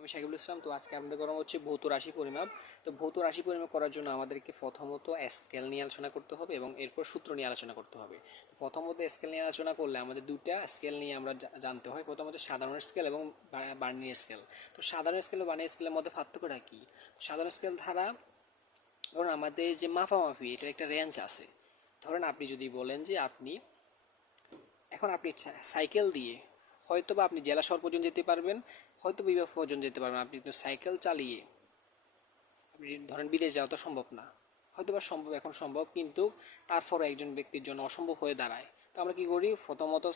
আমি সাকিবুল ইসলাম, তো আজকে আমাদের করা হচ্ছে ভৌত রাশি পরিমাপ। তো ভৌত রাশি পরিমাপ করার জন্য আমাদেরকে প্রথমত স্কেল নিয়ে আলোচনা করতে হবে এবং এরপর সূত্র নিয়ে আলোচনা করতে হবে। প্রথমত স্কেল নিয়ে আলোচনা করলে আমাদের দুটা স্কেল নিয়ে আমরা জানতে হয়। প্রথমত সাধারণ স্কেল এবং বার্নিয়ার স্কেল তো সাধারণ স্কেল ও বার্নিয়ার স্কেলের মধ্যে পার্থক্যটা কী? সাধারণ স্কেল ধারা, ধরুন আমাদের যে মাপামাপি, এটার একটা রেঞ্জ আছে। ধরেন আপনি যদি বলেন যে আপনি, এখন আপনি সাইকেল দিয়ে হয়তো বা আপনি জেলা শহর পর্যন্ত যেতে পারবেন হয়তো বিবাহ পর্যন্ত যেতে পারবেন আপনি কিন্তু সাইকেল চালিয়ে আপনি ধরেন বিদেশ যাওয়া তো সম্ভব না। হয়তো বা সম্ভব, এখন সম্ভব, কিন্তু তারপরে একজন ব্যক্তির জন্য অসম্ভব হয়ে দাঁড়ায়। তো আমরা কী করি? প্রথমত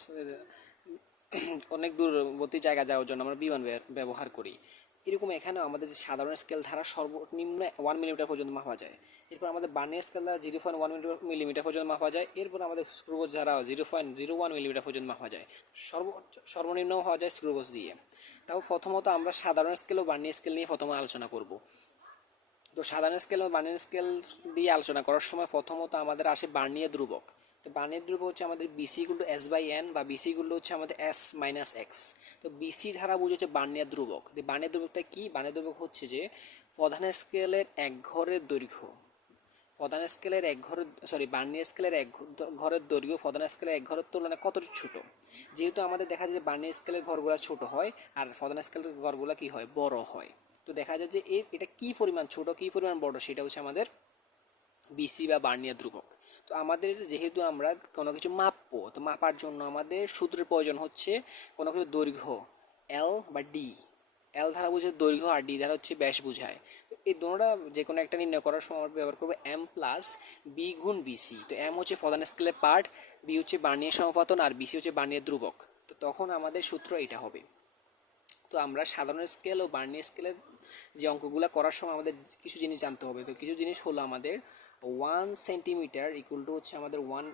অনেক দূরবর্তী জায়গা যাওয়ার জন্য আমরা বিমান ব্যব- ব্যবহার করি। এরকম এখানে আমাদের যে সাধারণ স্কেল ধারা সর্বনিম্ন ওয়ান মিলিমিটার পর্যন্ত মাপা যায়। এরপর আমাদের বার্নিয়ার স্কেল দ্বারা জিরো পয়েন্ট ওয়ান মিলিমিটার পর্যন্ত মাপা যায়। এরপর আমাদের স্ক্রুগোজ দ্বারা zero point zero one millimetre পর্যন্ত মাপা যায়। সর্ব, সর্বনিম্ন হওয়া যায় স্ক্রুগোজ দিয়ে। তাও প্রথমত আমরা সাধারণ স্কেল ও বার্নিয়ার স্কেল নিয়ে প্রথমে আলোচনা করব। তো সাধারণ স্কেল ও বার্নিয়ার স্কেল দিয়ে আলোচনা করার সময় প্রথমত আমাদের আসে বার্নিয়ার ধ্রুবক। তো বার্নিয়ার ধ্রুবক হচ্ছে আমাদের বিসি গুলো এস বাই এন বা বিসি গুলো হচ্ছে আমাদের এস মাইনাস এক্স তো বিসি ধারা বুঝে হচ্ছে বার্নিয়ার ধ্রুবক। বার্নিয়ার ধ্রুবকটা কি? বার্নিয়ার ধ্রুবক হচ্ছে যে প্রধান স্কেলের এক ঘরের দৈর্ঘ্য। প্রধান স্কেলের এক ঘরের সরি বার্নিয়ার স্কেলের এক ঘরের দৈর্ঘ্য প্রধান স্কেলের এক ঘরের তুলনায় কতটুকু ছোট? যেহেতু আমাদের দেখা যায় যে বার্নিয়ার স্কেলের ঘরগুলো ছোট হয়, আর প্রধান স্কেলের ঘরগুলো কি হয়? বড় হয়। তো দেখা যায় যে এটা কি পরিমাণ ছোট, কি পরিমাণ বড়, সেটা হচ্ছে আমাদের বিসি বা বার্নিয়ার ধ্রুবক। তো আমাদের যেহেতু আমরা কোনো কিছু মাপবো, তো মাপার জন্য আমাদের সূত্রের প্রয়োজন হচ্ছে কোনো কিছু দৈর্ঘ্য এল বা ডি এল ধারা বুঝে দৈর্ঘ্য আর ডি ধারা হচ্ছে ব্যাস বোঝায়। এই দুটোটা যে কোনো একটা নির্ণয় করার সময় আমরা ব্যবহার করব এম প্লাস বি গুণ বিসি তো এম হচ্ছে প্রধান স্কেলের পার্ট বি হচ্ছে বার্নিয়ার সমাপতন, আর বিসি হচ্ছে বার্নিয়ার ধ্রুবক। তো তখন আমাদের সূত্র এটা হবে। তো আমরা সাধারণ স্কেল ও বার্নিয়ার স্কেলের যে অঙ্কগুলো করার সময় আমাদের কিছু জিনিস জানতে হবে। তো কিছু জিনিস হলো আমাদের ওয়ান সেন্টিমিটার ইকুয়াল টু হচ্ছে আমাদের one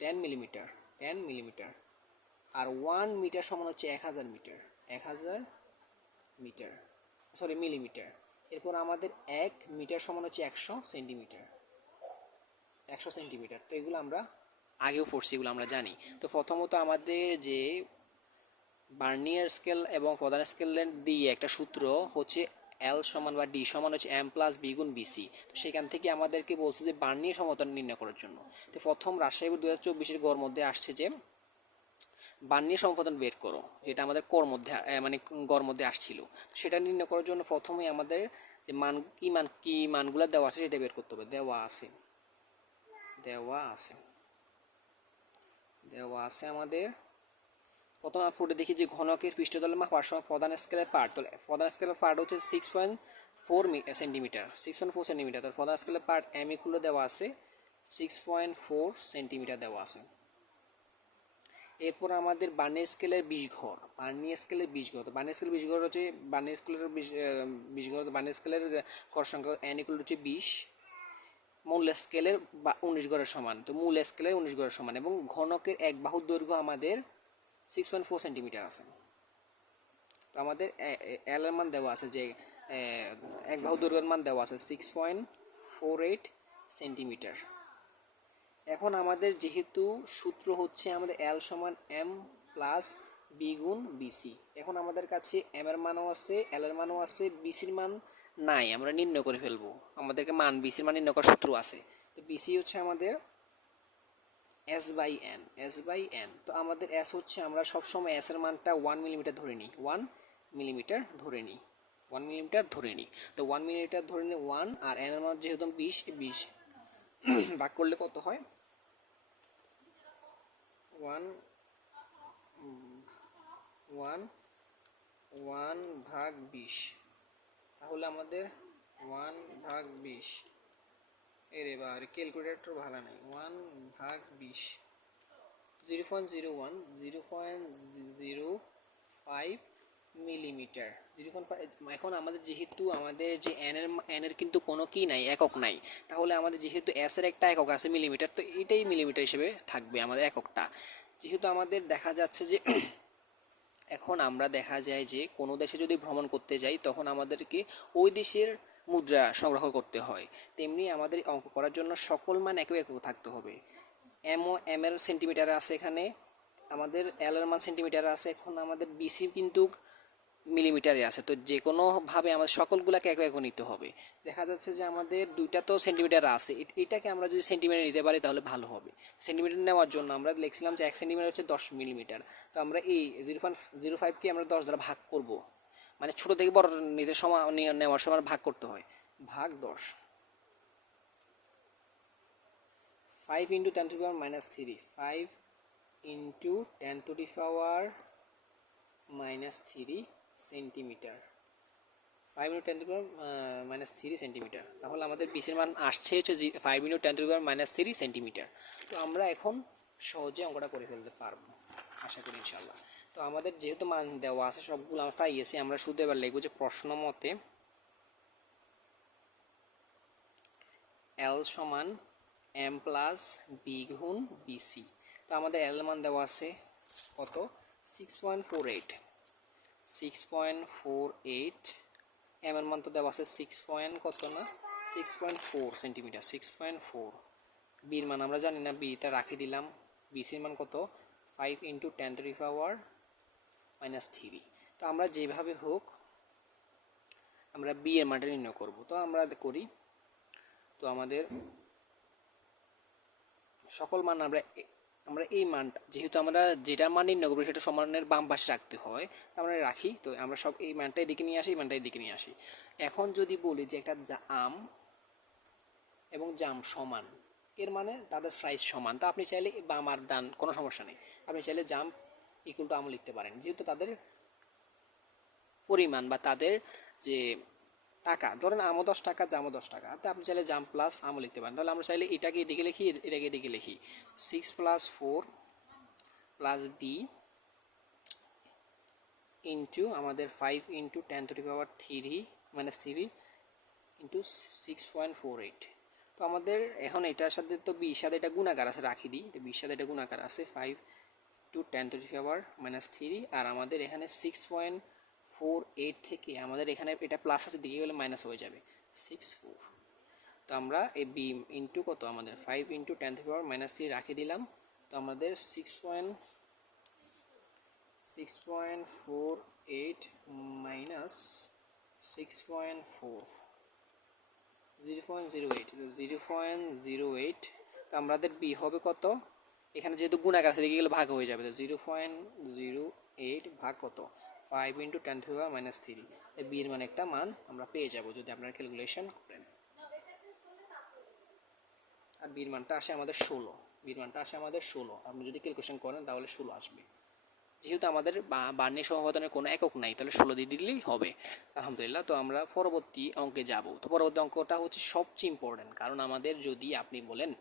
ten millimetre ten millimetre আর ওয়ান মিটার সমান হচ্ছে এক হাজার মিটার এক হাজার মিটার সরি মিলিমিটার এরপর আমাদের এক মিটার সমান হচ্ছে একশো সেন্টিমিটার। একশো সেন্টিমিটার। তো এগুলো আমরা আগেও পড়ছি, এগুলো আমরা জানি। তো প্রথমত আমাদের যে বার্নিয়ার স্কেল এবং প্রধান স্কেল দিয়ে একটা সূত্র হচ্ছে এল সমান বা ডি সমান হচ্ছে এম প্লাস বি গুণ বিসি তো সেখান থেকে আমাদেরকে বলছে যে বার্নিয়ার সমতন নির্ণয় করার জন্য। তো প্রথম রাজশাহী দু হাজার চব্বিশের গড় মধ্যে আসছে যে বার্নিয়ার সম্পাদন বের করো, যেটা আমাদের কর মধ্যে মানে গড় মধ্যে আসছিল। সেটা নির্ণয় করার জন্য প্রথমেই আমাদের যে মান, কি মান, কি মানগুলো দেওয়া আছে সেটা বের করতে হবে। দেওয়া আছে। দেওয়া আছে। দেওয়া আছে আমাদের। প্রথম ফুটে দেখি যে ঘনকের পৃষ্ঠতলে মাপার সময় প্রধান স্কেলের পার্ট তাহলে প্রধান স্কেলের পার্ট হচ্ছে six point four centimetre six point four centimetre তো প্রধান স্কেলের পার্ট এম ইকুলো দেওয়া আছে। সিক্স পয়েন্ট ফোর সেন্টিমিটার দেওয়া আছে। এরপর আমাদের বার্নিয়ার স্কেলের বিশ ঘর স্কেলের বিশ ঘর। তো বার্নিয়ার স্কেলের বিশ ঘর হচ্ছে বার্নিয়ার স্কেলের বিশ বিশ ঘর বার্নিয়ার স্কেলের ঘর সংখ্যা এন ইকুয়াল হচ্ছে বিশ। মূল স্কেলের বা উনিশ গড়ের সমান। তো মূল স্কেলের উনিশ গড়ের সমান এবং ঘনকের এক বাহুর দৈর্ঘ্য আমাদের সিক্স পয়েন্ট ফোর সেন্টিমিটার আছে। তো আমাদের এল এর মান দেওয়া আছে যে এক বাহু দৈর্ঘ্যের মান দেওয়া আছে six point four eight centimetre এখন আমাদের যেহেতু সূত্র হচ্ছে আমাদের এল সমান এম প্লাস বি গুণ বিসি এখন আমাদের কাছে এম এর মানও আছে এল এর মানও আছে বিসির মান নাই, আমরা নির্ণয় করে ফেলব। আমাদেরকে মান বিসির মান নির্ণয় করার সূত্র আছে। তো বিসি হচ্ছে আমাদের S by M S by M তো আমাদের এস হচ্ছে আমরা সবসময় এস এর মানটা ওয়ান মিলিমিটার ধরে নিই ওয়ান মিলিমিটার ধরে নিই ওয়ান মিলিমিটার ধরে নিই। তো ওয়ান মিলিমিটার ধরে নিই ওয়ান আর এন এর মান যেহেতু বিশ বিশ ভাগ করলে কত হয়? ওয়ান ওয়ান ওয়ান ভাগ বিশ। তাহলে আমাদের ওয়ান ভাগ বিশ। এর এবার ক্যালকুলেটর ভালো নাই। ওয়ান ভাগ বিশ। Zero point zero one zero point zero five millimetre. Point এখন আমাদের যেহেতু আমাদের যে এন এর এন এর কিন্তু কোনো কি নাই, একক নাই, তাহলে আমাদের যেহেতু এস এর একটা একক আছে মিলিমিটার, তো এটাই মিলিমিটার হিসেবে থাকবে আমাদের এককটা। যেহেতু আমাদের দেখা যাচ্ছে যে এখন আমরা দেখা যায় যে কোনো দেশে যদি ভ্রমণ করতে যাই, তখন আমাদেরকে ওই দেশের মুদ্রা সংগ্রহ করতে হয়। তেমনি আমাদের অঙ্ক করার জন্য সকল মান একই একক থাকতে হবে। এম ও এম এর সেন্টিমিটার আছে এখানে, আমাদের এল এর মান সেন্টিমিটার আছে, এখন আমাদের বিসি কিন্তু মিলিমিটারে আছে। তো যে কোনোভাবে আমাদের সকলগুলোকে এক এক নিতে হবে। দেখা যাচ্ছে যে আমাদের দুইটা তো সেন্টিমিটার আছে। এটাকে আমরা যদি সেন্টিমিটার নিতে পারি তাহলে ভালো হবে। সেন্টিমিটার নেওয়ার জন্য আমরা লিখছিলাম যে এক সেন্টিমিটার হচ্ছে দশ মিলিমিটার। তো আমরা এই জিরো পয়েন্ট জিরো ফাইভকে আমরা দশ দ্বারা ভাগ করব। মানে ছোটো থেকে বড় নিতে সময় নেওয়ার সময় ভাগ করতে হয়। ভাগ দশ। Five into ten to power minus three five into ten to the power minus three centimetre. Five into ten to power minus three centimetre তাহলে আমাদের বিশের মান আসছে হচ্ছে five into ten to power minus three centimetre তো আমরা এখন সহজে অঙ্কটা করে ফেলতে পারব, আশা করি ইনশাল্লাহ তো আমাদের যেহেতু মান দেওয়া আছে, সবগুলো আমরা পাইয়েছি আমরা শুধু এবার লিখব যে প্রশ্ন মতে এল সমান এম প্লাস বি গুণ বিসি তো আমাদের এল মান দেওয়া আছে কত? Six point four eight six point four eight M এর মান তো দেওয়া আছে সিক্স পয়েন্ট কত না? Six point four centimetre six point four বির মান আমরা জানি না বিটা রাখি দিলাম। বিসির মান কত? Five into ten three power minus three তো আমরা যেভাবে হোক, আমরা বি এর মানটা নির্ণয় করব। তো আমরা করি, তো আমাদের সকল মান আমরা আমরা এই মানটা, যেহেতু আমরা যেটা মান নির্ণয় করব সেটা সমানের বাম পাশে রাখতে হয় তো আমরা রাখি। তো আমরা সব এই মানটা এদিকে নিয়ে আসি, এই মানটা এদিকে নিয়ে আসি। এখন যদি বলি যে একটা আম এবং জাম সমান, এর মানে তাদের প্রাইস সমান। তো আপনি চাইলে বাম আর ডান, কোনো সমস্যা নেই। আপনি চাইলে জাম ইকুয়াল টু আম লিখতে পারেন। যেহেতু তাদের পরিমাণ বা তাদের যে টাকা, ধরেন আমও দশ টাকা, জামও দশ টাকা। তো আপনি চাইলে জাম প্লাস আমও লিখতে পারেন। তাহলে আমরা চাইলে এটাকে এদিকে লিখি, এটাকে এদিকে লিখি। Six plus four plus B into আমাদের five into ten to power three minus three into six point four eight তো আমাদের এখন এটার সাথে তো বির সাথে এটা গুণাকার আছে, রাখি দিই। তো বির সাথে এটা গুণাকার আছে five to ten to power minus three আর আমাদের এখানে সিক্স পয়েন্ট ফোর এইট থেকে আমাদের এখানে এটা প্লাস আছে, দিকে গেলে মাইনাস হয়ে যাবে। সিক্স ফোর তো আমরা এই বি ইন্টু কত আমাদের? Five into ten to power minus three রাখি দিলাম। তো আমাদের six point six point four eight minus six point four zero point zero eight zero point zero eight তো আমাদের বি হবে কত? এখানে যেহেতু গুণাকার আছে দিকে গেলে ভাগ হয়ে যাবে। তো জিরো পয়েন্ট জিরো এইট ভাগ কত? Five into ten to minus three বির মানে একটা মান আমরা পেয়ে যাব যদি আপনারা ক্যালকুলেশন করেন। আর বির মানটা আসে আমাদের ষোলো। বির মানটা আসে আমাদের ষোলো। আপনি যদি ক্যালকুলেশন করেন তাহলে ষোলো আসবে। যেহেতু আমাদের বা- বার্নিশ সমাধানের কোনো একক নাই, তাহলে ষোলো দিয়ে দিলেই হবে। আলহামদুলিল্লাহ, তো আমরা পরবর্তী অঙ্কে যাব। তো পরবর্তী অঙ্কটা হচ্ছে সবচেয়ে ইম্পর্টেন্ট কারণ আমাদের যদি আপনি বলেন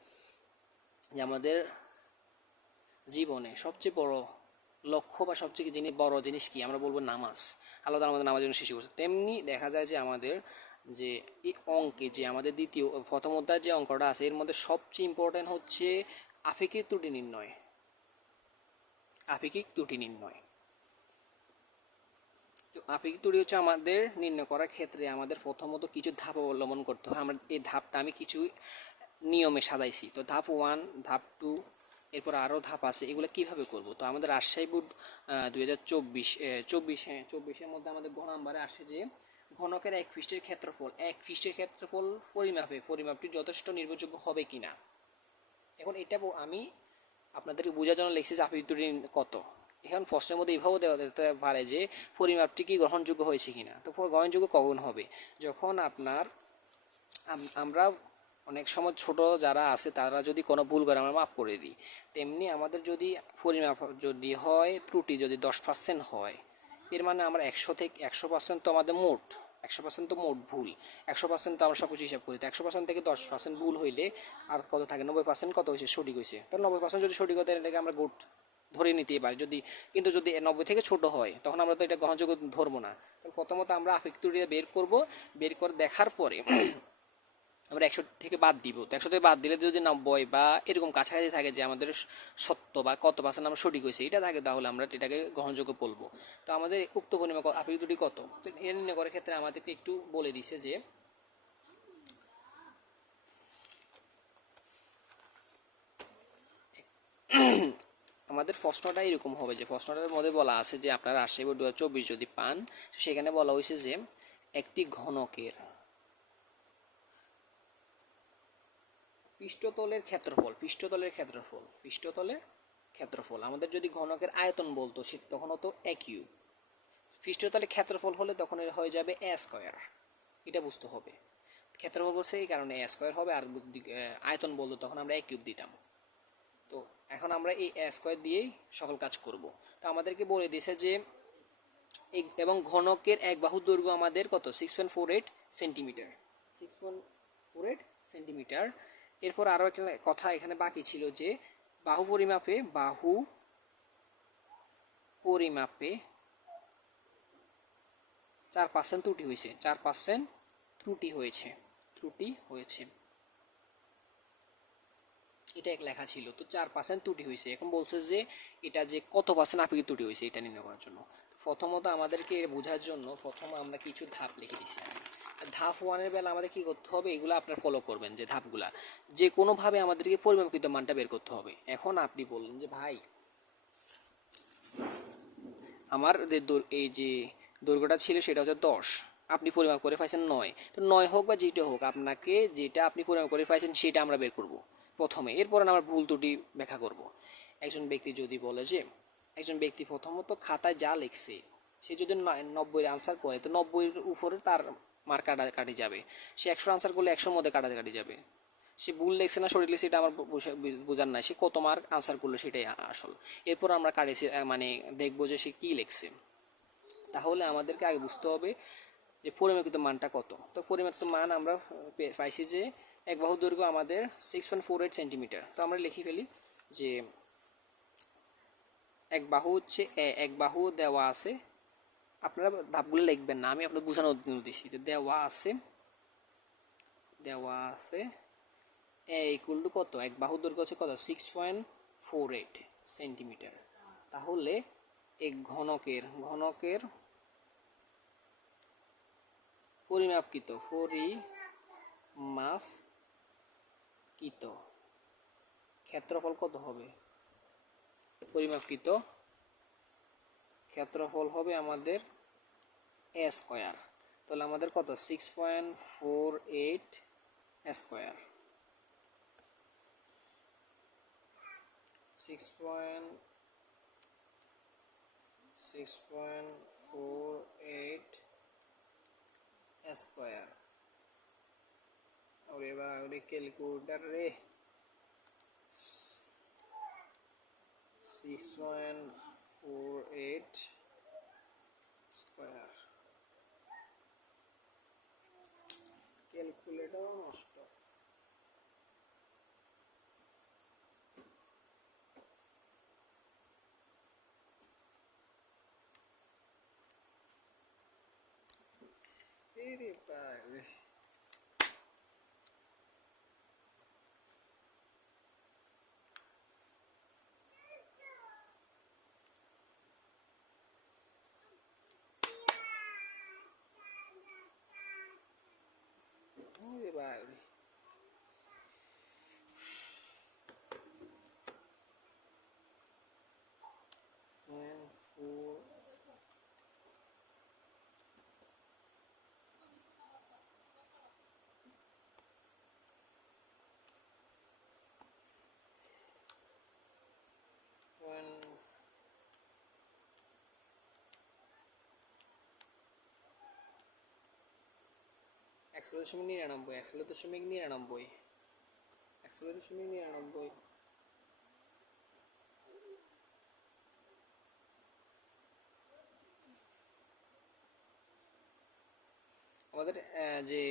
যে আমাদের জীবনে সবচেয়ে বড় লক্ষ্য বা সবচেয়ে জিনিস বড় জিনিস কি? আমরা বলব নামাজ। আল্লাহ তাআলা আমাদের নামাজ জন্য সৃষ্টি করছে তেমনি দেখা যায় যে আমাদের যে এই অঙ্কে যে আমাদের দ্বিতীয়, প্রথম অধ্যায় যে অঙ্কটা আছে, এর মধ্যে সবচেয়ে ইম্পর্টেন্ট হচ্ছে আপেক্ষিক ত্রুটি নির্ণয়। আপেক্ষিক ত্রুটি নির্ণয়। তো আপেক্ষিক ত্রুটি হচ্ছে আমাদের নির্ণয় করার ক্ষেত্রে আমাদের প্রথমত কিছু ধাপ অবলম্বন করতে হয়। আমরা এই ধাপটা আমি কিছু নিয়মে সাজাইছি। তো ধাপ ওয়ান ধাপ টু এরপর আরও ধাপ আছে, এগুলো কীভাবে করব? তো আমাদের রাজশাহী বোর্ড দুই হাজার চব্বিশ চব্বিশ হ্যাঁ চব্বিশের মধ্যে আমাদের ঘ নাম্বারে আসে যে ঘনকের এক পৃষ্ঠের ক্ষেত্রফল, এক পৃষ্ঠের ক্ষেত্রফল পরিমাপে পরিমাপটি যথেষ্ট নির্ভরযোগ্য হবে কি না এখন এটা আমি আপনাদেরকে বোঝার জন্য লিখছি আপেক্ষিক কত। এখন প্রশ্নের মধ্যে এইভাবেও দেওয়া যেতে পারে যে পরিমাপটি কি গ্রহণযোগ্য হয়েছে কিনা। তো গ্রহণযোগ্য কখন হবে? যখন আপনার আমরা অনেক সময় ছোট যারা আছে, তারা যদি কোনো ভুল করে, আমরা মাফ করে দিই। তেমনি আমাদের যদি পরিমাপ যদি হয়, ত্রুটি যদি দশ পার্সেন্ট হয়, এর মানে আমরা একশো থেকে একশো পার্সেন্ট তো আমাদের মোট, একশো পার্সেন্ট তো মোট ভুল। একশো পার্সেন্ট তো আমরা সব কিছু হিসাব করি। তো একশো পার্সেন্ট থেকে দশ পার্সেন্ট ভুল হইলে আর কত থাকে? নব্বই পার্সেন্ট কত হয়েছে সঠিক হয়েছে তো নব্বই পার্সেন্ট যদি সঠিক হতে, এটাকে আমরা গুড ধরে নিতে পারি। যদি, কিন্তু যদি নব্বই থেকে ছোট হয়, তখন আমরা তো এটা গ্রহণযোগ্য ধরবো না। তো প্রথমত আমরা ত্রুটিটা বের করব। বের করে দেখার পরে আমরা একশো থেকে বাদ দিব। তো একশো থেকে বাদ দিলে যদি নব্বই বা এরকম কাছাকাছি থাকে যে আমাদের সত্য বা কত পার্সেন্ট আমরা সঠিক হয়েছে, এটা থাকে তাহলে আমরা এটাকে গ্রহণযোগ্য বলব। তো আমাদের উক্ত পরিমাণ আপেক্ষিক ত্রুটি কত? তো এর নির্ণয় করার ক্ষেত্রে আমাদেরকে একটু বলে দিছে যে, আমাদের প্রশ্নটা এরকম হবে যে, প্রশ্নটার মধ্যে বলা আছে যে আপনারা বা দু যদি পান সেখানে বলা হয়েছে যে, একটি ঘনকের পৃষ্ঠতলের ক্ষেত্রফল পৃষ্ঠতলের ক্ষেত্রফল পৃষ্ঠতলের ক্ষেত্রফল। আমাদের যদি ঘনকের আয়তন বলতো, সে তখন হতো এক ইউ পৃষ্ঠতলের ক্ষেত্রফল হলে তখন এর হয়ে যাবে এ স্কোয়ার এটা বুঝতে হবে। ক্ষেত্রফল বলছে এই কারণে এ স্কোয়ার হবে, আর আয়তন বলতো তখন আমরা এক কিউব দিতাম। তো এখন আমরা এই এ স্কোয়ার দিয়েই সকল কাজ করব। তো আমাদেরকে বলে দিয়েছে যে এবং ঘনকের এক বাহু দৈর্ঘ্য আমাদের কত? Six point four eight centimetre six point four eight centimetre এরপর আরও একটা কথা এখানে বাকি ছিল যে, বাহু পরিমাপে বাহু পরিমাপে চার পার্সেন্ট ত্রুটি হয়েছে। চার পার্সেন্ট ত্রুটি হয়েছে। ত্রুটি হয়েছে। এটা এক লেখা ছিল। তো চার পার্সেন্ট ত্রুটি হয়েছে। এখন বলছে যে, এটা যে কত পার্সেন্ট আপেক্ষিক ত্রুটি হয়েছে, এটা নির্ণয় করার জন্য। প্রথমত আমাদেরকে বোঝার জন্য প্রথম আমরা কিছু ধাপ লিখে দিচ্ছি ধাপ ওয়ানের বেলা আমাদের কি করতে হবে, এগুলো আপনার ফলো করবেন যে ধাপগুলা। যে কোনোভাবে আমাদেরকে পরিমাপকৃত মানটা বের করতে হবে। এখন আপনি বললেন যে, ভাই, আমার যে এই যে দৈর্ঘ্যটা ছিল সেটা হচ্ছে দশ। আপনি পরিমাপ করে পাইছেন নয়। তো নয় হোক বা যেটা হোক, আপনাকে যেটা আপনি পরিমাপ করে পাইছেন সেটা আমরা বের করব প্রথমে। এরপর আমরা ভুল ত্রুটি ব্যাখ্যা করব। একজন ব্যক্তি যদি বলে যে একজন ব্যক্তি প্রথমত খাতায় যা লিখছে, সে যদি নব্বইয়ের আনসার করে, তো নব্বইয়ের উপরে তার মার্ক কাটা, কাটি যাবে। সে একশো আনসার করলে একশোর মধ্যে কাটাতে কাটি যাবে। সে ভুল লেখছে না, সঠিক লিখছে, এটা আমার বুঝা- বোঝার নাই। সে কত মার্ক আনসার করল, সেটাই আসল। এরপর আমরা কাটেছি মানে দেখব যে সে কী লিখছে। তাহলে আমাদেরকে আগে বুঝতে হবে যে পরিমাপিত মানটা কত। তো পরিমাপিত মান আমরা পাইছি যে এক বাহু দৈর্ঘ্য আমাদের six point four eight centimetre তো আমরা লিখে ফেলি যে এক বাহু হচ্ছে এ, এক বাহু দেওয়া আছে। আপনারা ধাপগুলো লিখবেন না আমি আপনার বোঝানোর জন্য দিচ্ছি তো দেওয়া আছে দেওয়া আছে এ ইকুয়াল টু কত? এক বাহু দৈর্ঘ্য হচ্ছে কত? Six point four eight centimetre তাহলে এক ঘনকের ঘনকের পরিমাপকৃত পরিমাপকৃত ক্ষেত্রফল কত হবে? পরিমাপকৃত ক্ষেত্রফল হবে আমাদের এ স্কোয়ার তাহলে আমাদের কত? Six point four eight square six point six point four eight square এবার ये 6148 square calculator stop Eighty-five. একশো দশমিক নিরানব্বই, একশো দশমিক নিরানব্বই দশমিক নিরানব্বই। আমাদের যে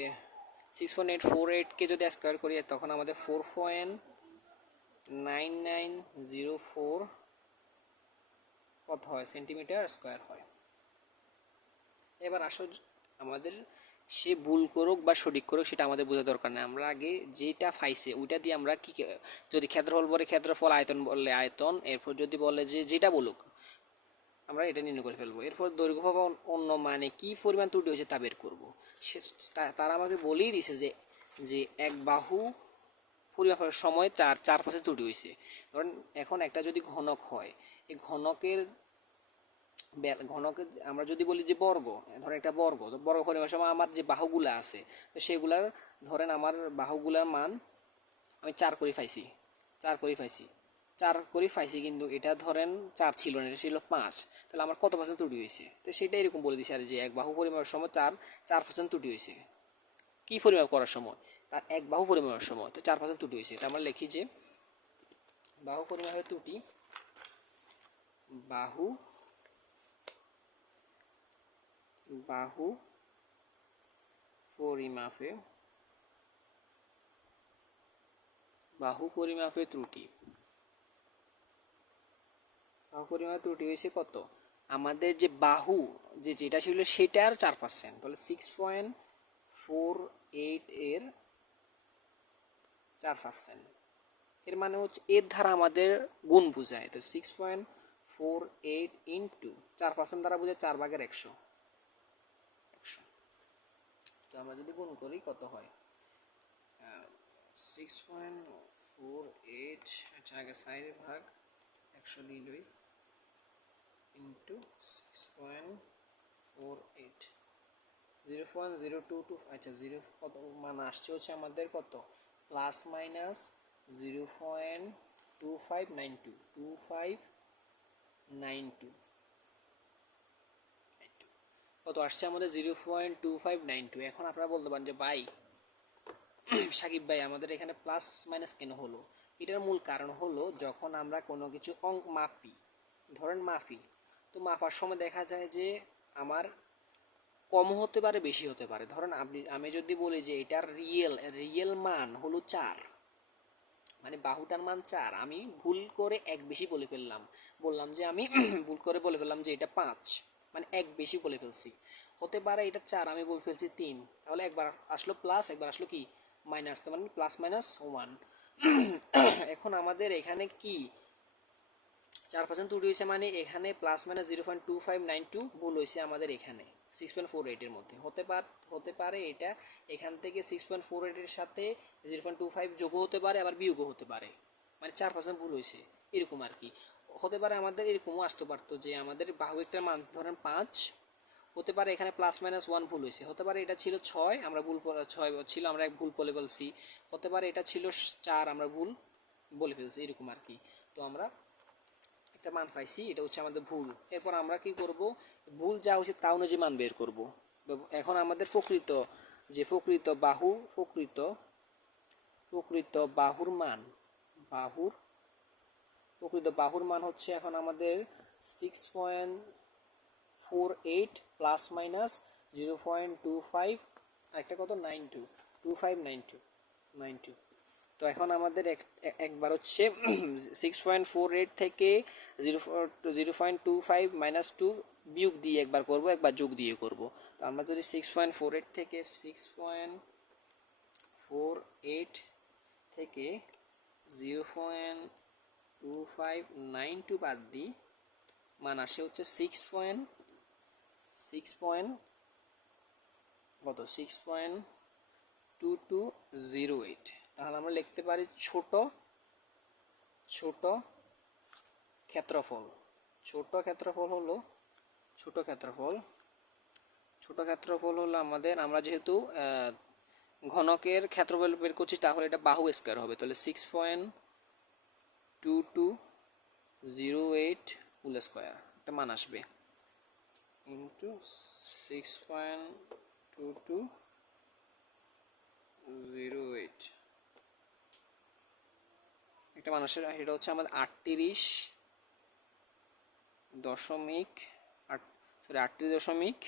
সিক্স পয়েন্ট এইট ফোর এইটকে যদি স্কোয়ার করি, তখন আমাদের four point nine nine zero four কত হয়? সেন্টিমিটার স্কোয়ার হয়। এবার আসো আমাদের সে ভুল করুক বা সঠিক করুক সেটা আমাদের বোঝা দরকার নেই আমরা আগে যেটা পাইছে ওইটা দিয়ে আমরা কি যদি ক্ষেত্রফল বলে ক্ষেত্রফল, আয়তন বললে আয়তন, এরপর যদি বলে যে যেটা বলুক, আমরা এটা নির্ণয় করে ফেলব। এরপর দৈর্ঘ্য বা অন্য মানে কি পরিমাণ ত্রুটি হয়েছে তা বের করব। তারা আমাকে বলেই দিছে যে যে এক বাহু পরিমাপের সময় চার চারপাশে ত্রুটি হয়েছে। ধরেন এখন একটা যদি ঘনক হয়, এই ঘনকের ঘনকের আমরা যদি বলি যে বর্গ, ধরেন একটা বর্গ, তো বর্গ পরিমাপের সময় আমার যে বাহুগুলা আছে, তো সেগুলার ধরেন আমার বাহুগুলার মান আমি চার করে পাইছি, চার করে পাইছি। চার করে পাইছি কিন্তু এটা ধরেন চার ছিল না, এটা ছিল পাঁচ। তাহলে আমার কত পার্সেন্ট ত্রুটি হয়েছে? তো সেটা এরকম বলে দিছে আর যে এক বাহু পরিমাপের সময় চার চার পার্সেন্ট ত্রুটি হয়েছে। কী পরিমাপ করার সময়? তার এক বাহু পরিমাপের সময়, তো চার পার্সেন্ট ত্রুটি হয়েছে। তা আমরা লিখি যে বাহু পরিমাপের ত্রুটি বাহু বাহু, পরিমাপে বাহু পরিমাপে ত্রুটি। বাহু পরিমাপে ত্রুটি হয়েছে কত? আমাদের যে বাহু, যে যেটা ছিল সেটার চার পার্সেন্ট তাহলে সিক্স পয়েন্ট ফোর এইট এর চার পার্সেন্ট এর মানে হচ্ছে, এর দ্বারা আমাদের গুণ বোঝায়। তো six point four eight into চার পার্সেন্ট দ্বারা বোঝায় চার ভাগের একশো। আমরা যদি গুণ করি, কত হয়? সিক্স পয়েন্ট ফোর এইট আচ্ছা আগে সাইডে ভাগ, একশো দিলই into six point four eight zero point zero two two আচ্ছা জিরো কত মান আসছে হচ্ছে আমাদের কত? Plus minus zero point two five nine two two five nine two কত আসছে আমাদের zero point two five nine two. এখন আপনারা বলতে পারেন যে বাই সাকিব ভাই, আমাদের এখানে প্লাস মাইনাস কেন হলো? এটার মূল কারণ হলো যখন আমরা কোনো কিছু অঙ্ক মাপি ধরেন মাপি তো মাপার সময় দেখা যায় যে, আমার কম হতে পারে, বেশি হতে পারে। ধরেন আপনি, আমি যদি বলি যে, এটার রিয়েল রিয়েল মান হলো চার মানে বাহুটার মান চার, আমি ভুল করে এক বেশি বলে ফেললাম। বললাম যে, আমি ভুল করে বলে ফেললাম যে, এটা পাঁচ। মানে এক বেশি বলে ফেলছি। হতে পারে এটা চার, আমি বলে ফেলছি তিন। তাহলে একবার আসলো প্লাস একবার আসলো কি? মাইনাস তো মানে প্লাস মাইনাস ওয়ান এখন আমাদের এখানে কি? চার পার্সেন্ট ত্রুটি হয়েছে মানে এখানে plus minus zero point two five nine two ভুল হয়েছে আমাদের এখানে। সিক্স পয়েন্ট ফোর এইটের মধ্যে। হতে পার, হতে পারে এটা এখান থেকে সিক্স পয়েন্ট ফোর এইটের সাথে জিরো পয়েন্ট টু ফাইভ যোগও হতে পারে, আবার বিয়োগও হতে পারে। মানে চার পার্সেন্ট ভুল হয়েছে। এরকম আর কি। হতে পারে আমাদের এরকমও আসতে পারতো যে আমাদের বাহু একটা মান ধরেন পাঁচ, হতে পারে এখানে প্লাস মাইনাস ওয়ান ভুল হয়েছে। হতে পারে এটা ছিল ছয়, আমরা ভুল ছয় ছিল, আমরা এক ভুল বলে বলছি হতে পারে এটা ছিল চার, আমরা ভুল বলে ফেলছি, এরকম আর কি। তো আমরা একটা মান পাইছি, এটা হচ্ছে আমাদের ভুল। এরপর আমরা কি করব? ভুল যা হচ্ছে তা অনুযায়ী মান বের করব। এখন আমাদের প্রকৃত, যে প্রকৃত বাহু, প্রকৃত প্রকৃত বাহুর মান, বাহুর প্রকৃত বাহুর মান হচ্ছে এখন আমাদের six point four eight plus minus zero point two five একটা কত? Nine two two five nine two nine two তো এখন আমাদের এক- এক- একবার হচ্ছে সিক্স পয়েন্ট ফোর এইট থেকে zero zero point two five minus two বিয়োগ দিয়ে একবার করব, একবার যোগ দিয়ে করব। তো আমরা যদি সিক্স পয়েন্ট ফোর এইট থেকে সিক্স পয়েন্ট ফোর এইট থেকে zero point two five nine two বাদ দিই মান আসে হচ্ছে সিক্স পয়েন্ট সিক্স পয়েন্ট কত? Six point two two zero eight তাহলে আমরা লিখতে পারি ছোট ছোট ক্ষেত্রফল। ছোট ক্ষেত্রফল হলো, ছোট ক্ষেত্রফল। ছোট ক্ষেত্রফল হলো আমাদের, আমরা যেহেতু ঘনকের ক্ষেত্রফল বের করছি, তাহলে এটা বাহু স্কোয়ার হবে। তাহলে six point two two zero eight whole square একটা মান আসবে। Into six point two two zero eight একটা মানুষের এটা হচ্ছে আমাদের আটত্রিশ দশমিক আট সরি আটত্রিশ দশমিক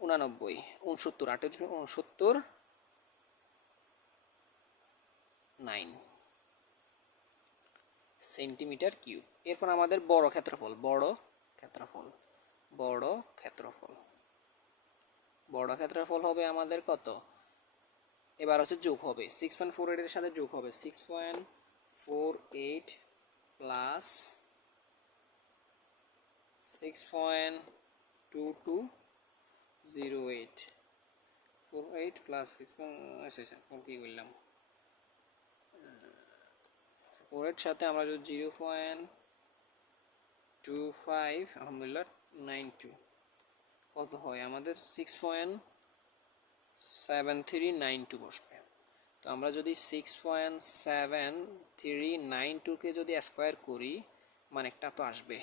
উনানব্বই, উনসত্তর, আটত্রিশ, উনসত্তর নাইন সেন্টিমিটার কিউব। এরপর আমাদের বড় ক্ষেত্রফল বড় ক্ষেত্রফল বড় ক্ষেত্রফল। বড় ক্ষেত্রফল হবে আমাদের কত? এবার হচ্ছে যোগ হবে। সিক্স পয়েন্ট ফোর এইটের সাথে যোগ হবে। Six point four eight plus six point two two zero eight four eight plus six point আচ্ছা আচ্ছা কী করলাম? ফোরের সাথে আমরা যদি জিরো পয়েন্ট টু ফাইভ, আলহামদুলিল্লাহ, নাইন টু। কত হয়? আমাদের six point seven three nine two বসবে। তো আমরা যদি six point seven three nine টুকে যদি স্কোয়ার করি মানে একটা তো আসবে।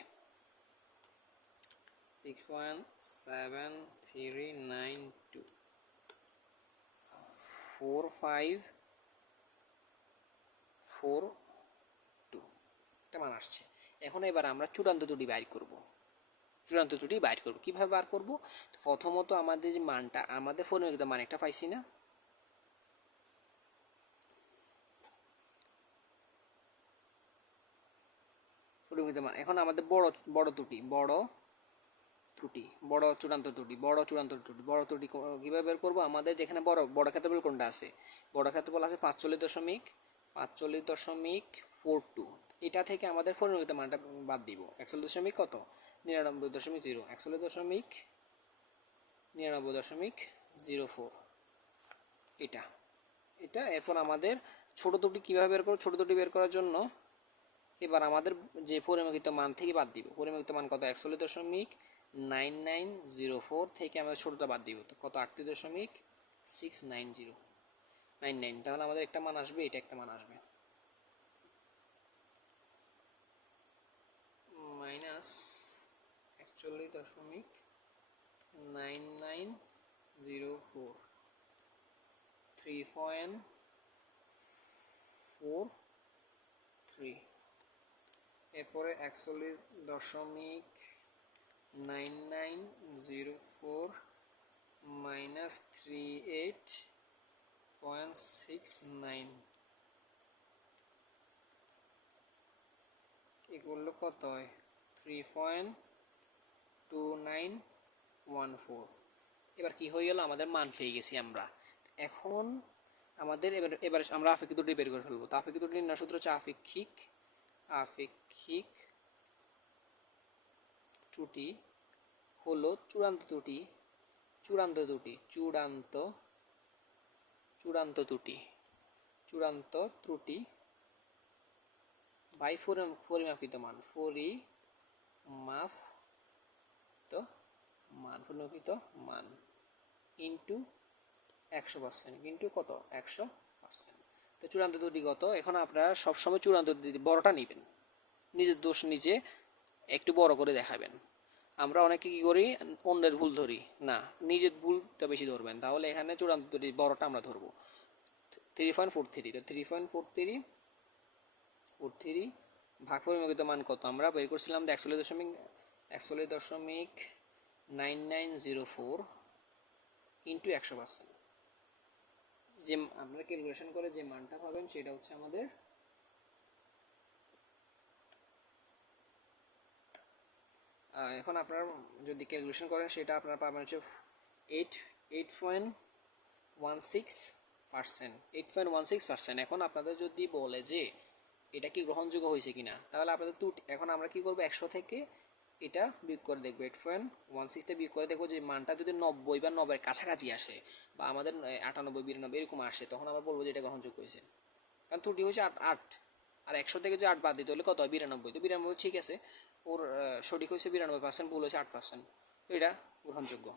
Six point seven three nine two four five four একটা মান আসছে। এখন এবার আমরা চূড়ান্ত দুটি বাইর করব। চূড়ান্ত দুটি বাইর করব। কীভাবে বার করব? প্রথমত আমাদের যে মানটা, আমাদের ফোনের মান একটা পাইছি না। মান, এখন আমাদের বড় বড় ত্রুটি বড় ত্রুটি, বড় চূড়ান্ত ত্রুটি, বড় চূড়ান্ত ত্রুটি, বড় ত্রুটি কীভাবে বের করব? আমাদের যেখানে বড় বড় ক্ষেত্রফল কোনটা আছে? বড় ক্ষেত্রফল আছে পাঁচচল্লিশ দশমিক পাঁচচল্লিশ দশমিক ফোর টু এটা থেকে আমাদের পরিমিত মানটা বাদ দিব। একচল্লিশ দশমিক কত? নিরানব্বই দশমিক জিরো। একচল্লিশ দশমিক নিরানব্বই দশমিক জিরো ফোর। এটা। এটা, এরপর আমাদের ছোট দুটি কীভাবে বের করব? ছোট দুটি বের করার জন্য এবার আমাদের যে পরিমাপিত মান থেকে বাদ দিব। পরিমাপিত মান কত? একচল্লিশ দশমিক নাইন নাইন জিরো ফোর থেকে আমাদের ছোটোটা বাদ দিব। তো কত? আটত্রিশ দশমিক six nine zero. Nine nine. তাহলে আমাদের একটা মান আসবে, এটা একটা মান আসবে। মাইনাস একচল্লিশ দশমিক nine nine zero four. Three point four three. এরপরে একচল্লিশ দশমিক nine nine zero four minus three eight point six nine. এগুলো কত হয়? Three point two nine one four এবার কি হয়ে গেল? আমাদের মান পেয়ে গেছি আমরা। এখন আমাদের এবার এবার আমরা আপেক্ষিক দুটি বের করে ফেলব। তো আপেক্ষিক দুটি নির্ণয় সূত্র হচ্ছে আপেক্ষিক আপেক্ষিক ত্রুটি হলো চূড়ান্ত ত্রুটি চূড়ান্ত ত্রুটি, চূড়ান্ত চূড়ান্ত ত্রুটি চূড়ান্ত ত্রুটি বাই ফোর পরিমাপিত মান। পরিমাপিত মান পরিমাপিত মান ইন্টু একশো পার্সেন্ট কিন্তু কত? একশো পার্সেন্ট তো চূড়ান্ত ত্রুটি কত? এখন আপনারা সবসময় চূড়ান্ত ত্রুটি বড়টা নেবেন। নিজের দোষ নিজে একটু বড় করে দেখাবেন। আমরা অনেকে কী করি? অন্যের ভুল ধরি। না, নিজের ভুলটা বেশি ধরবেন। তাহলে এখানে চূড়ান্ত ত্রুটি বড়টা আমরা ধরবো। থ্রি পয়েন্ট ফোর থ্রি তো three point four three four three ভাগ পরিমাপিত মান কত? আমরা বের করছিলাম একচল্লিশ দশমিক একচল্লিশ দশমিক nine nine zero four into একশো পার্সেন্ট যে আমরা ক্যালকুলেশন করে যে মানটা পাবেন সেটা হচ্ছে আমাদের এখন আপনারা যদি ক্যালকুলেশন করেন সেটা আপনারা পাবেন হচ্ছে eight eight point one six percent. Eight point one six percent. এখন আপনাদের যদি বলে যে এটা কি গ্রহণযোগ্য হয়েছে কিনা? তাহলে আপনাদের টু এখন আমরা কি করব? একশো থেকে এটা বিয়োগ করে দেখব। এইট পয়েন্ট ওয়ান সিক্সটা বিয়োগ করে দেখব যে মানটা যদি নব্বই বা নব্বইয়ের কাছাকাছি আসে বা আমাদের আটানব্বই, বিরানব্বই এরকম আসে, তখন আমরা বলব যে এটা গ্রহণযোগ্য হয়েছে। কারণ ত্রুটি হচ্ছে আট আট। আর একশো থেকে যদি আট বাদ দিতে হলে কত হয়? বিরানব্বই। তো বিরানব্বই ঠিক আছে। ওর সঠিক হয়েছে বিরানব্বই পার্সেন্ট ভুল হয়েছে আট পার্সেন্ট তো এটা গ্রহণযোগ্য।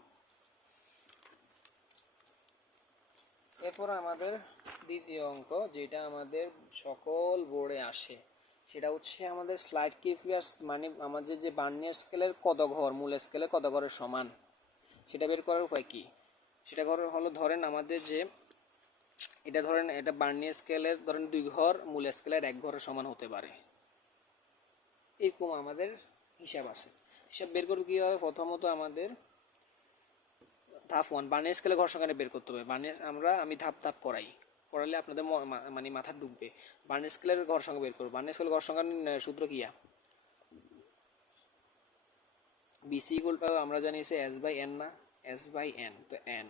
এরপর আমাদের দ্বিতীয় অঙ্ক, যেটা আমাদের সকল বোর্ডে আসে। সেটা হচ্ছে আমাদের স্লাইড কিপিয়ার্স মানে আমাদের যে বার্নিয়ার স্কেলের কত ঘর মূল স্কেলের কত ঘরের সমান। সেটা বের করার উপায় কি? সেটা ঘর হলো ধরেন আমাদের যে এটা ধরেন এটা বার্নিয়ার স্কেলের ধরেন দুই ঘর, মূল স্কেলের এক ঘরের সমান হতে পারে। এরকম আমাদের হিসাব আছে। হিসাব বের করবে কী হবে প্রথমত আমাদের ধাপ ওয়ান বার্নিয়ার স্কেলে ঘর সংখ্যাটা বের করতে হবে। বার্নিয়ার আমরা, আমি ধাপ ধাপ করাই। করালে আপনাদের মানে মাথা ঢুকবে বার্নিয়ার স্কেলের ঘর সংখ্যা বের করব। বার্নিয়ার স্কেলের ঘর সংখ্যা সূত্র কিয়া বিসি ইকুয়াল টু আমরা জানি হচ্ছে এস বাই এন না? এস বাই এন তো এন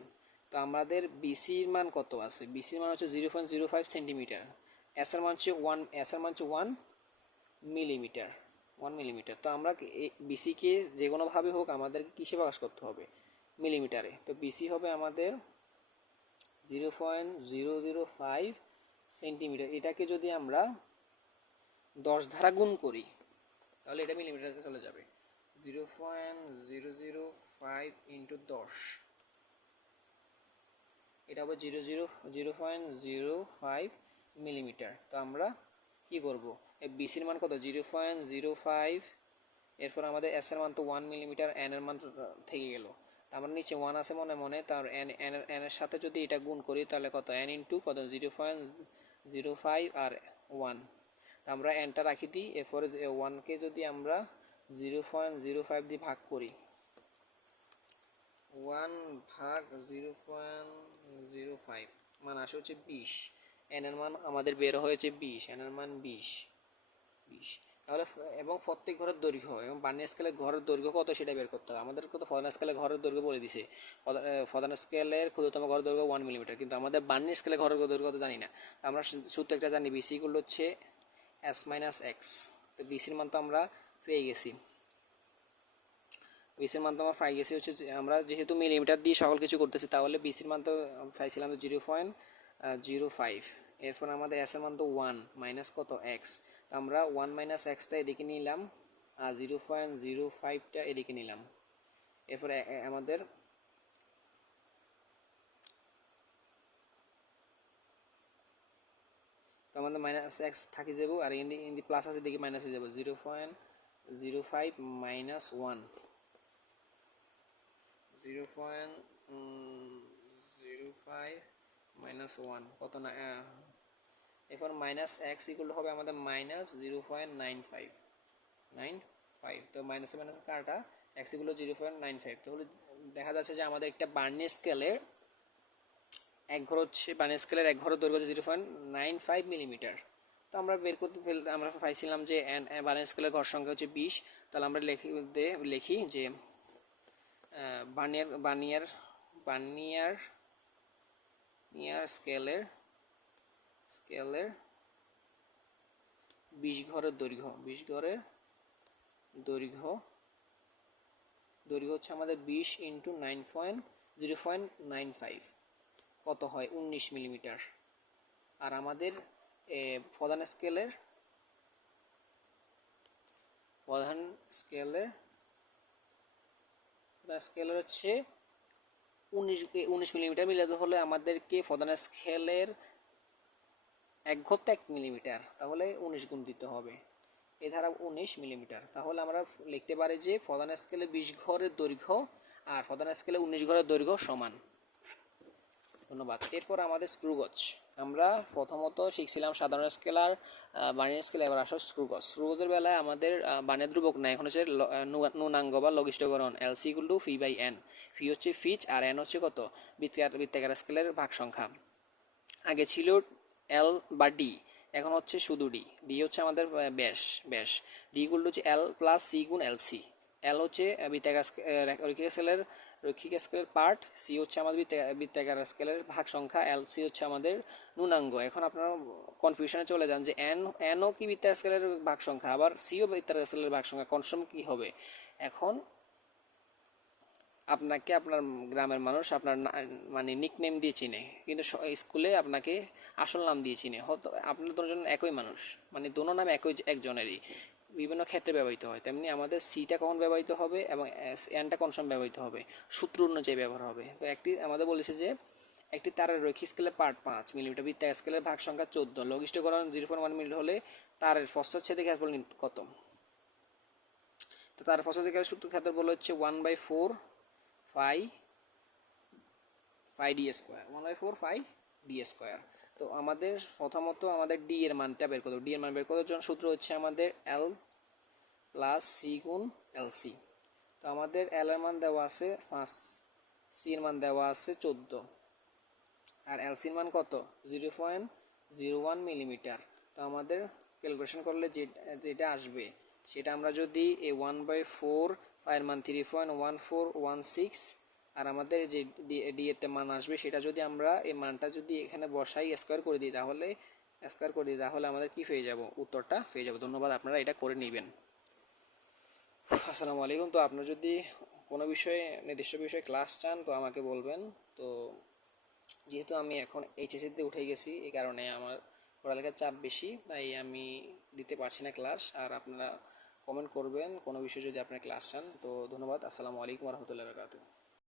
তো আমাদের বিসির মান কত আছে? বিসির মান হচ্ছে zero point zero five centimetre S এর মান হচ্ছে ওয়ান এস এর মান হচ্ছে ওয়ান মিলিমিটার ওয়ান মিলিমিটার তো আমরা বিসিকে যে কোনোভাবে হোক, আমাদেরকে কিসে প্রকাশ করতে হবে? মিলিমিটারে। তো বিসি হবে আমাদের zero point zero zero five centimetre এটাকে যদি আমরা দশ ধারা গুণ করি, তাহলে এটা মিলিমিটারে চলে যাবে। Zero point zero zero five into দশ। এটা হবে zero zero zero point zero five millimetre. তো আমরা কি করব? বিসির মান কত? জিরো পয়েন্ট জিরো ফাইভ এরপর আমাদের এস এর মান তো ওয়ান মিলিমিটার এন এর মান থেকে গেল। আমরা নিচে ওয়ান আছে মনে মনে, তার এন এন এন এর সাথে যদি এটা গুণ করি, তাহলে কত? এন ইন্টু কত? জিরো পয়েন্ট জিরো ফাইভ আর ওয়ান আমরা এনটা রাখি দিই, এরপরে ওয়ানকে যদি আমরা জিরো পয়েন্ট জিরো ফাইভ দিয়ে ভাগ করি ওয়ান ভাগ জিরো পয়েন্ট জিরো ফাইভ মান আসে হচ্ছে বিশ। এনের মান আমাদের বের হয়েছে বিশ এনের মান বিশ বিশ। তাহলে এবং প্রত্যেক ঘরের দৈর্ঘ্য এবং বার্নিয়ার স্কেলের ঘরের দৈর্ঘ্য কত সেটা বের করতে হবে। আমাদের কত ফদান স্কেলের ঘরের দৈর্ঘ্য বলে দিছে। ফদান স্কেলের ক্ষুদ্রতম ঘরের দৈর্ঘ্য ওয়ান মিলিমিটার কিন্তু আমাদের বার্নিয়ার স্কেলের ঘরের দৈর্ঘ্য কত জানি না। আমরা সূত্র একটা জানি বিসি গুলো হচ্ছে এস মাইনাস এক্স তো বিসির মান তো আমরা পেয়ে গেছি। বিসির মান তো আমরা পাই গেছি হচ্ছে আমরা যেহেতু মিলিমিটার দিয়ে সকল কিছু করতেছি, তাহলে বিসির মান তো পাইছিলাম জিরো পয়েন্ট জিরো ফাইভ এরপর আমাদের এস এর মান তো ওয়ান মাইনাস কত এক্স আমরা ওয়ান মাইনাস এক্সটা এদিকে নিলাম, আর জিরো পয়েন্ট জিরো ফাইভটা এদিকে নিলাম। এরপরে আমাদের তো আমাদের মাইনাস এক্স থাকি যাব, আর ইন্দি ইন্দি প্লাস আছে দিকে মাইনাস হয়ে যাবে। Zero point zero five minus one zero point zero five minus one কত না এরপর মাইনাস এক্স ইকুয়াল হবে আমাদের minus zero point nine five nine five তো মাইনাসে মাইনাস কাটা X equal zero point nine five তাহলে দেখা যাচ্ছে যে আমাদের একটা বার্নি স্কেলে এক ঘর হচ্ছে, বার্নি স্কেলের এক ঘরের দৈর্ঘ্য zero point nine five millimetre তো আমরা বের করতে আমরা পাইছিলাম যে বার্নি স্কেলের ঘর সংখ্যা হচ্ছে বিশ। তাহলে আমরা লিখি লিখি যে বার্নিয়ার বার্নিয়ার বার্নিয়ার নিয়ার স্কেলের স্কেলের বিশ ঘরের দৈর্ঘ্য, বিশ ঘরের দৈর্ঘ্য। দৈর্ঘ্য হচ্ছে আমাদের বিশ into nine point zero point nine five কত হয়? উনিশ মিলিমিটার আর আমাদের প্রধান স্কেলের প্রধান স্কেলের প্রধান স্কেলের হচ্ছে উনিশ উনিশ মিলিমিটার মিলাতে হলে আমাদেরকে প্রধান স্কেলের এক ঘরতে এক মিলিমিটার, তাহলে উনিশ গুণ দিতে হবে। এ ধারা উনিশ মিলিমিটার। তাহলে আমরা লিখতে পারি যে প্রধান স্কেলে বিশ ঘরের দৈর্ঘ্য আর প্রধান স্কেলে উনিশ ঘরের দৈর্ঘ্য সমান। ধন্যবাদ। এরপর আমাদের স্ক্রুগজ আমরা প্রথমত শিখছিলাম সাধারণ স্কেলার বানিয়ার স্কেল, এবার আসো স্ক্রুগজ স্ক্রুগজের বেলায় আমাদের বানের ধ্রুবক না এখন হচ্ছে নুনাঙ্গ বা লঘিষ্ঠকরণ L C to phi by N phi হচ্ছে ফিচ আর এন হচ্ছে কত? বৃত্তাকার বৃত্তাকার স্কেলের ভাগ সংখ্যা আগে ছিল এল বা ডি এখন হচ্ছে শুধু ডি ডি হচ্ছে আমাদের ব্যাস ব্যাস। ডি ইকুল হচ্ছে এল প্লাস সি গুণ এল সি এল হচ্ছে বৃত্তাকার রৈখিক স্কেলের রৈখিক স্কেলের পার্ট। সি হচ্ছে আমাদের বৃত্তাকার স্কেলের ভাগ সংখ্যা এল সি হচ্ছে আমাদের নুনাঙ্গ এখন আপনারা কনফিউশনে চলে যান যে এন এনও কি বৃত্তাকার স্কেলের ভাগ সংখ্যা আবার সিও বৃত্তাকার স্কেলের ভাগ সংখ্যা কনসম কি হবে? এখন আপনাকে আপনার গ্রামের মানুষ আপনার মানে নিকনেম দিয়ে চিনে। কিন্তু স্কুলে আপনাকে আসল নাম দিয়ে চিনে। হয়তো আপনার দুজন একই মানুষ। মানে দোনো নাম একই একজনেরই। বিভিন্ন ক্ষেত্রে ব্যবহৃত হয়। তেমনি আমাদের সিটা কখন ব্যবহৃত হবে এবং এনটা কোন সময় ব্যবহৃত হবে? সূত্র অনুযায়ী ব্যবহার হবে। তো একটি, আমাদের বলেছে যে, একটি তারের রৈখিক স্কেলের পার্ট পাঁচ মিলিমিটার। বৃত্তা স্কেলের ভাগ সংখ্যা চোদ্দ লঘিষ্ঠকরণ জিরো পয়েন্ট ওয়ান মিলিমিটার হলে তারের প্রস্থচ্ছেদে ক্ষেত্রফল কত? তো তার প্রস্থচ্ছেদের সূত্র ক্ষেত্রফল হচ্ছে one by four phi phi D square one by four phi D square তো আমাদের প্রথমত আমাদের ডি এর মানটা বের করতে ডি এর মান বের করার জন্য সূত্র হচ্ছে আমাদের এল প্লাস সি গুণ এল সি তো আমাদের এল এর মান দেওয়া আছে পাঁচ সি এর মান দেওয়া আছে চোদ্দ। আর এল সির মান কত? Zero point zero one millimetre. তো আমাদের ক্যালকুলেশন করলে যেটা আসবে, সেটা আমরা যদি এ ওয়ান বাই ফোর ফাইয়ের মান থ্রি আর আমাদের যে ডি এতে মান আসবে, সেটা যদি আমরা এই মানটা যদি এখানে বসাই স্কোয়ার করে দিই, তাহলে স্কোয়ার করে দিই, তাহলে আমাদের কি পেয়ে যাব? উত্তরটা পেয়ে যাব। ধন্যবাদ, আপনারা এটা করে নেবেন। আসসালামু আলাইকুম। তো আপনার যদি কোনো বিষয়ে, নির্দিষ্ট বিষয়ে ক্লাস চান, তো আমাকে বলবেন। তো যেহেতু আমি এখন এইচএসিতে উঠে গেছি, এই কারণে আমার পড়ালেখার চাপ বেশি, তাই আমি দিতে পারছি না ক্লাস আর আপনারা কমেন্ট করবেন কোনো বিষয়ে যদি আপনার ক্লাস চান তো ধন্যবাদ আসসালামু আলাইকুম রহমতুল্লাহ বরকাতুহ।